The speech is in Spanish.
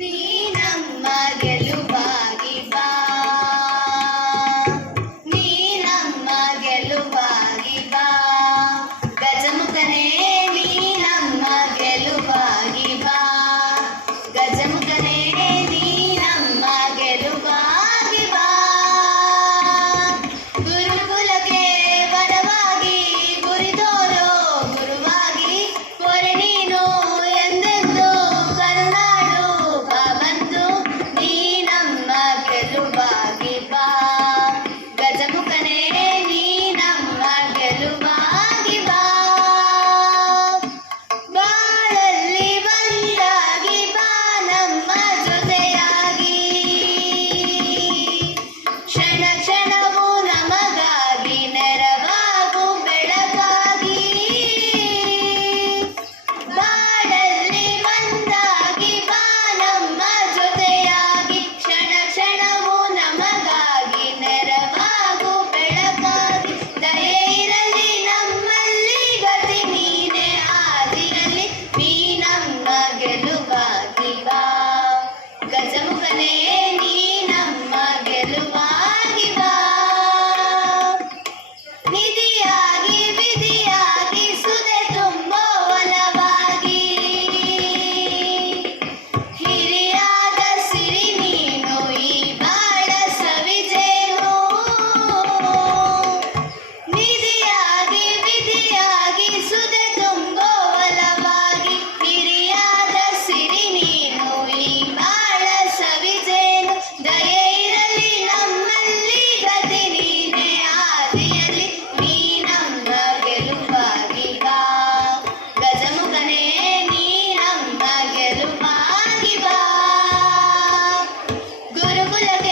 Sí. கையிலே Hola,